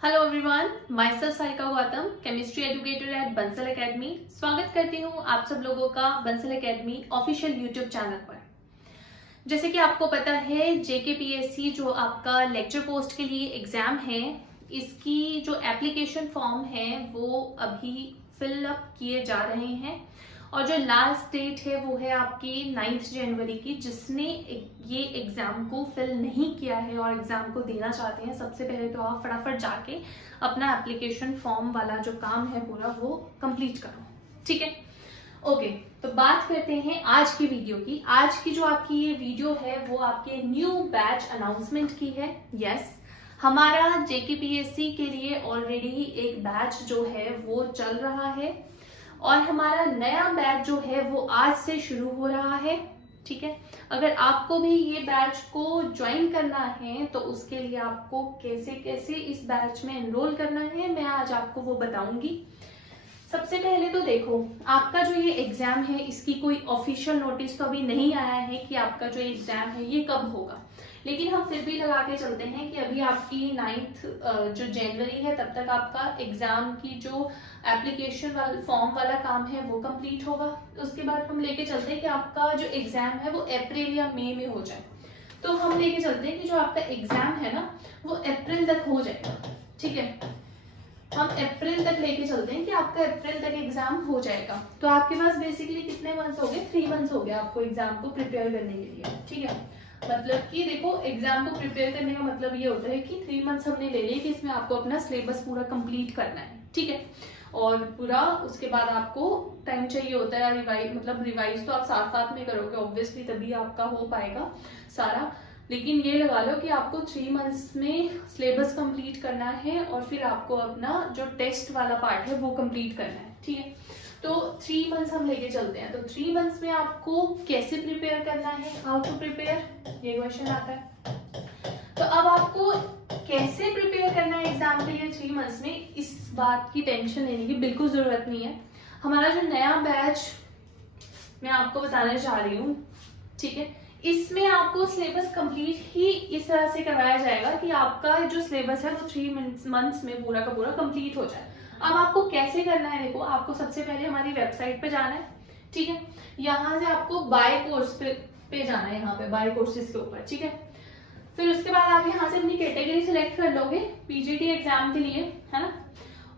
Hello everyone, my self Sarika Gautam, chemistry educator eight Bansal academy. स्वागत करती हूँ आप सब लोगों का Bansal academy official YouTube channel पर। जैसे कि आपको पता है, जेकेपीएससी जो आपका लेक्चर पोस्ट के लिए एग्जाम है, इसकी जो एप्लीकेशन फॉर्म है वो अभी फिलअप किए जा रहे हैं और जो लास्ट डेट है वो है आपकी 9 जनवरी की। जिसने ये एग्जाम को फिल नहीं किया है और एग्जाम को देना चाहते हैं, सबसे पहले तो आप फटाफट जाके अपना एप्लीकेशन फॉर्म वाला जो काम है पूरा वो कंप्लीट करो, ठीक है। ओके, तो बात करते हैं आज की वीडियो की। आज की जो आपकी ये वीडियो है वो आपके न्यू बैच अनाउंसमेंट की है। यस, हमारा जेकेपीएससी के लिए ऑलरेडी एक बैच जो है वो चल रहा है और हमारा नया बैच जो है वो आज से शुरू हो रहा है, ठीक है। अगर आपको भी ये बैच को ज्वाइन करना है तो उसके लिए आपको कैसे कैसे इस बैच में एनरोल करना है मैं आज आपको वो बताऊंगी। सबसे पहले तो देखो, आपका जो ये एग्जाम है इसकी कोई ऑफिशियल नोटिस तो अभी नहीं आया है कि आपका जो एग्जाम है ये कब होगा, लेकिन हम फिर भी लगा के चलते हैं कि अभी आपकी 9 जो जनवरी है तब तक आपका एग्जाम की जो एप्लीकेशन वाला फॉर्म वाला काम है वो कंप्लीट होगा। उसके बाद हम लेके चलते हैं कि आपका जो एग्जाम है वो अप्रैल या मई में हो जाए। तो हम लेके चलते हैं कि जो आपका एग्जाम है ना वो अप्रैल तक हो जाएगा, ठीक है। हम अप्रैल तक लेके चलते हैं कि आपका अप्रैल तक एग्जाम हो जाएगा। तो आपके पास बेसिकली कितने मंथ्स हो गए? 3 मंथ्स हो गए आपको एग्जाम को प्रिपेयर करने के लिए, ठीक है। मतलब कि देखो, एग्जाम को प्रिपेयर करने का मतलब ये होता है कि 3 मंथ्स हमने ले लिए कि इसमें आपको अपना सिलेबस पूरा कंप्लीट करना है, ठीक है। और पूरा उसके बाद आपको टाइम चाहिए होता है रिवाइज तो आप साथ साथ में करोगे ऑब्वियसली, तभी आपका हो पाएगा सारा। लेकिन ये लगा लो कि आपको 3 मंथ्स में सिलेबस कंप्लीट करना है और फिर आपको अपना जो टेस्ट वाला पार्ट है वो कंप्लीट करना है, ठीक है। तो 3 मंथ्स हम लेके चलते हैं। तो 3 मंथ्स में आपको कैसे प्रिपेयर करना है, हाउ टू प्रिपेयर, ये क्वेश्चन आता है। तो अब आपको कैसे प्रिपेयर करना है एग्जाम के लिए 3 मंथ्स में, इस बात की टेंशन लेने की बिल्कुल जरूरत नहीं है। हमारा जो नया बैच मैं आपको बताने जा रही हूँ, ठीक है, इसमें आपको सिलेबस कंप्लीट ही इस तरह से करवाया जाएगा कि आपका जो सिलेबस है वो 3 मंथ्स में पूरा का पूरा कंप्लीट हो जाए। अब आपको कैसे करना है, देखो, आपको सबसे पहले हमारी वेबसाइट पे जाना है, ठीक है। यहाँ से आपको बाय कोर्स पे जाना है, यहाँ पे बाय कोर्सेज के ऊपर, ठीक है। फिर उसके बाद आप यहाँ से अपनी कैटेगरी सिलेक्ट कर लोगे पीजीटी एग्जाम के लिए, है ना।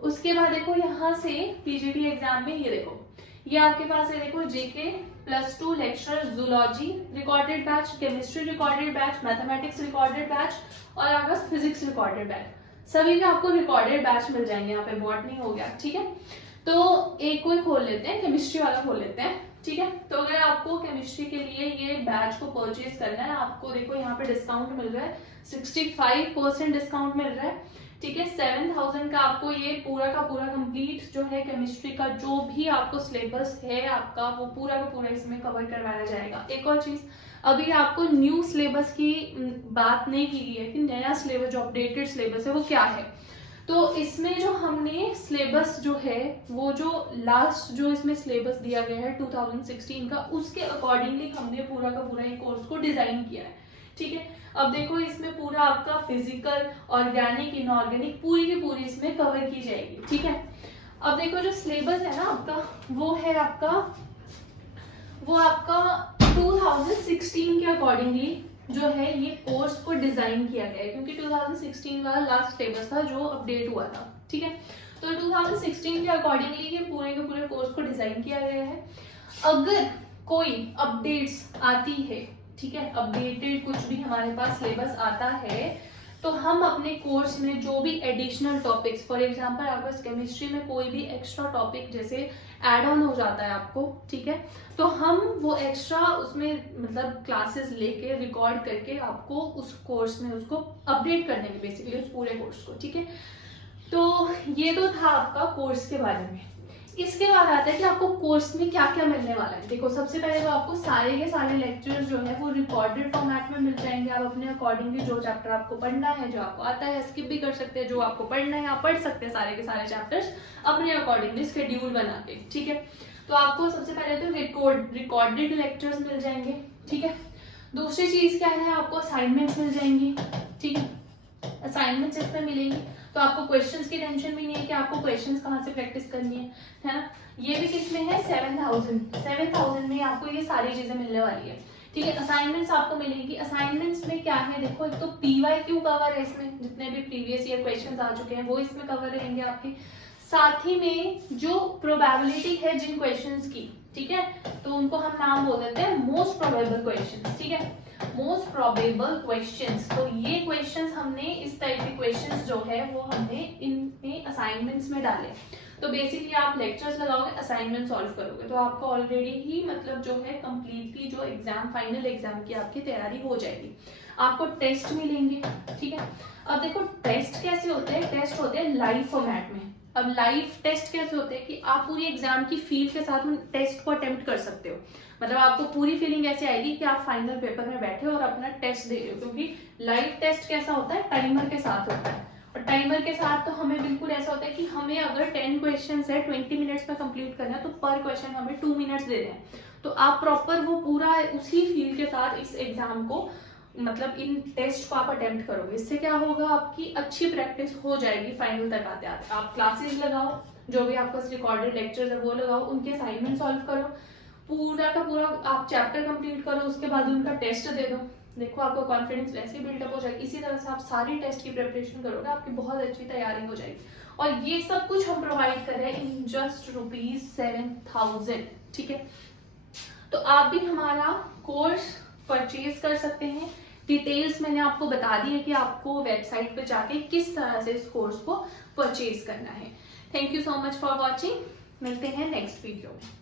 उसके बाद देखो यहाँ से पीजीटी एग्जाम में ये देखो, ये आपके पास है, देखो, जेके +2 lecture zoology recorded batch, chemistry recorded batch, mathematics recorded batch और आपका फिजिक्स रिकॉर्डेड बैच। सभी में आपको रिकॉर्डेड बैच मिल जाएंगे। यहाँ पे बॉटनी हो गया, ठीक है। तो एक कोई खोल लेते हैं, केमिस्ट्री वाला खोल लेते हैं, ठीक है। तो अगर आपको केमिस्ट्री के लिए ये बैच को परचेज करना है, आपको देखो यहाँ पे डिस्काउंट मिल रहा है, 65% डिस्काउंट मिल रहा है, ठीक है। 7000 का आपको ये पूरा का पूरा कंप्लीट जो है केमिस्ट्री का जो भी आपको सिलेबस है आपका वो पूरा का पूरा इसमें कवर करवाया जाएगा। एक और चीज, अभी आपको न्यू सिलेबस की बात नहीं की गई है कि नया सिलेबस जो अपडेटेड सिलेबस है वो क्या है। तो इसमें जो हमने सिलेबस जो है वो जो लास्ट जो इसमें सिलेबस दिया गया है 2016 का, उसके अकॉर्डिंगली हमने पूरा का पूरा ये कोर्स को डिजाइन किया है, ठीक है। अब देखो, इसमें पूरा आपका फिजिकल, ऑर्गेनिक, इनऑर्गेनिक पूरी की पूरी इसमें कवर की जाएगी, ठीक है। अब देखो, जो सिलेबस है ना आपका वो है आपका 2016 के अकॉर्डिंगली जो है ये कोर्स को डिजाइन किया गया है, क्योंकि 2016 वाला लास्ट सिलेबस था जो अपडेट हुआ था, ठीक है। तो 2016 के अकॉर्डिंगली ये पूरे के पूरे कोर्स को डिजाइन किया गया है। अगर कोई अपडेट्स आती है, ठीक है, अपडेटेड कुछ भी हमारे पास सिलेबस आता है, तो हम अपने कोर्स में जो भी एडिशनल टॉपिक्स, फॉर एग्जांपल आपको केमिस्ट्री में कोई भी एक्स्ट्रा टॉपिक जैसे ऐड ऑन हो जाता है आपको, ठीक है, तो हम वो एक्स्ट्रा उसमें मतलब क्लासेस लेके रिकॉर्ड करके आपको उस कोर्स में उसको अपडेट कर देंगे, बेसिकली उस पूरे कोर्स को, ठीक है। तो ये तो था आपका कोर्स के बारे में। इसके बाद आता है कि आपको कोर्स में क्या क्या मिलने वाला है। देखो, सबसे पहले तो आपको सारे के सारे लेक्चर्स जो है वो रिकॉर्डेड फॉर्मेट में मिल जाएंगे। आप अपने अकॉर्डिंगली जो चैप्टर आपको पढ़ना है, जो आपको आता है, स्किप भी कर सकते हैं, जो आपको पढ़ना है आप पढ़ सकते हैं सारे के सारे चैप्टर्स अपने अकॉर्डिंगली शेड्यूल बना के, ठीक है। तो आपको सबसे पहले तो रिकॉर्डेड लेक्चर्स मिल जाएंगे, ठीक है। दूसरी चीज क्या है, आपको असाइनमेंट्स मिल जाएंगी, ठीक है। असाइनमेंट्स इसमें मिलेंगी, तो आपको क्वेश्चंस की टेंशन भी नहीं है कि आपको क्वेश्चंस कहाँ से प्रैक्टिस करनी है ना। ये भी किस में है 7,000 में आपको ये सारी चीजें मिलने वाली है, ठीक है। असाइनमेंट्स आपको मिलेंगी। असाइनमेंट्स में क्या है, देखो एक तो PYQ कवर है इसमें, जितने भी प्रीवियस ईयर क्वेश्चंस आ चुके हैं वो इसमें कवर रहेंगे आपके। साथ ही में जो प्रोबेबिलिटी है जिन क्वेश्चंस की, ठीक है, तो उनको हम नाम बोल देते हैं मोस्ट प्रोबेबल क्वेश्चंस, ठीक है, मोस्ट प्रोबेबल क्वेश्चंस। तो ये क्वेश्चंस हमने, इस टाइप के क्वेश्चंस जो है वो हमने इनमें असाइनमेंट्स में डाले। तो बेसिकली आप लेक्चर्स लगाओगे, असाइनमेंट सॉल्व करोगे, तो आपको ऑलरेडी ही मतलब जो है कंप्लीटली जो एग्जाम, फाइनल एग्जाम की आपकी तैयारी हो जाएगी। आपको टेस्ट मिलेंगे, ठीक है। अब देखो टेस्ट कैसे होते हैं, टेस्ट होते हैं लाइव फॉर्मेट में। अब लाइव टेस्ट कैसे होते हैं कि आप पूरी एग्जाम की फील के साथ उन टेस्ट को अटेम्प्ट कर सकते हो, मतलब आपको पूरी फीलिंग ऐसे आएगी कि आप फाइनल पेपर में बैठे हो और अपना टेस्ट दे रहे हो। क्योंकि लाइव टेस्ट कैसा होता है, टाइमर के साथ होता है, और टाइमर के साथ तो हमें बिल्कुल ऐसा होता है कि हमें अगर 10 क्वेश्चन है 20 मिनट्स में कंप्लीट करना है, तो पर क्वेश्चन हमें 2 मिनट्स दे रहे हैं। तो आप प्रॉपर वो पूरा उसी फील के साथ इस एग्जाम को, मतलब इन टेस्ट को आप अटेम्प्ट करोगे। इससे क्या होगा, आपकी अच्छी प्रैक्टिस हो जाएगी फाइनल तक आते आते। आप क्लासेस लगाओ, जो भी आपका रिकॉर्डेड लेक्चर्स है वो लगाओ, उनके असाइनमेंट सॉल्व करो, पूरा का पूरा आप चैप्टर कंप्लीट करो, उसके बाद उनका टेस्ट दे दो। देखो आपका कॉन्फिडेंस वैसे बिल्डअप हो जाएगा। इसी तरह से आप सारी टेस्ट की प्रिपरेशन करोगे, आपकी बहुत अच्छी तैयारी हो जाएगी। और ये सब कुछ हम प्रोवाइड कर रहे हैं इन जस्ट ₹7,000, ठीक है। तो आप भी हमारा कोर्स परचेज कर सकते हैं। डिटेल्स मैंने आपको बता दी है कि आपको वेबसाइट पे जाके किस तरह से इस कोर्स को परचेज करना है। Thank you so much for watching. मिलते हैं नेक्स्ट वीडियो में।